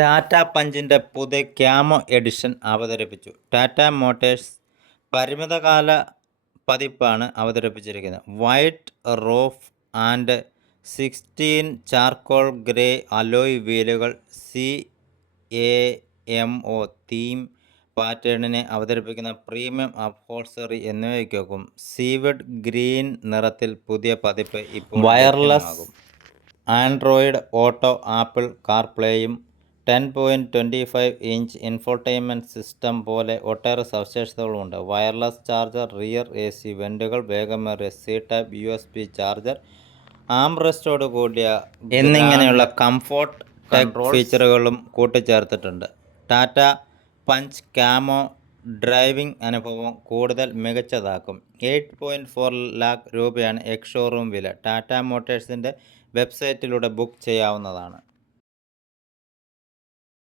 ടാറ്റ പഞ്ചിന്റെ പുതിയ ക്യാമോ എഡിഷൻ അവതരിപ്പിച്ചു. ടാറ്റ മോട്ടേഴ്സ് പരിമിതകാല പതിപ്പാണ് അവതരിപ്പിച്ചിരിക്കുന്നത്. White roof and sixteen charcoal grey alloy വീലുകൾ C A M O theme പാറ്റേണിനെ അവതരിപ്പിക്കുന്ന പ്രീമിയം അപ്ഹോൾസറി എന്നിവയ്ക്കൊപ്പം സീവഡ് ഗ്രീൻ നിറത്തിൽ പുതിയ പതിപ്പ് ഇപ്പോൾ wireless Android auto Apple കാർപ്ലേയും ten point twenty five inch infotainment system പോലെ ഒട്ടേറെ സവിശേഷതകളുമുണ്ട് wireless charger rear A C വെന്റുകൾ വേഗമേറിയ C type U S B charger ആംറെസ്റ്റോട് കൂടിയ എന്നിങ്ങനെയുള്ള കംഫോർട്ട് ടെക് ഫീച്ചറുകളും കൂട്ടിച്ചേർത്തിട്ടുണ്ട്. ടാറ്റ പഞ്ച് കാമോ ഡ്രൈവിംഗ് അനുഭവം കൂടുതൽ മികച്ചതാക്കും. എയ്റ്റ് പോയിന്റ് ഫോർ ലാക്ക് രൂപയാണ് എക്സ് ഷോറൂം വില. ടാറ്റ മോട്ടേഴ്സിന്റെ വെബ്സൈറ്റിലൂടെ ബുക്ക് ചെയ്യാവുന്നതാണ്.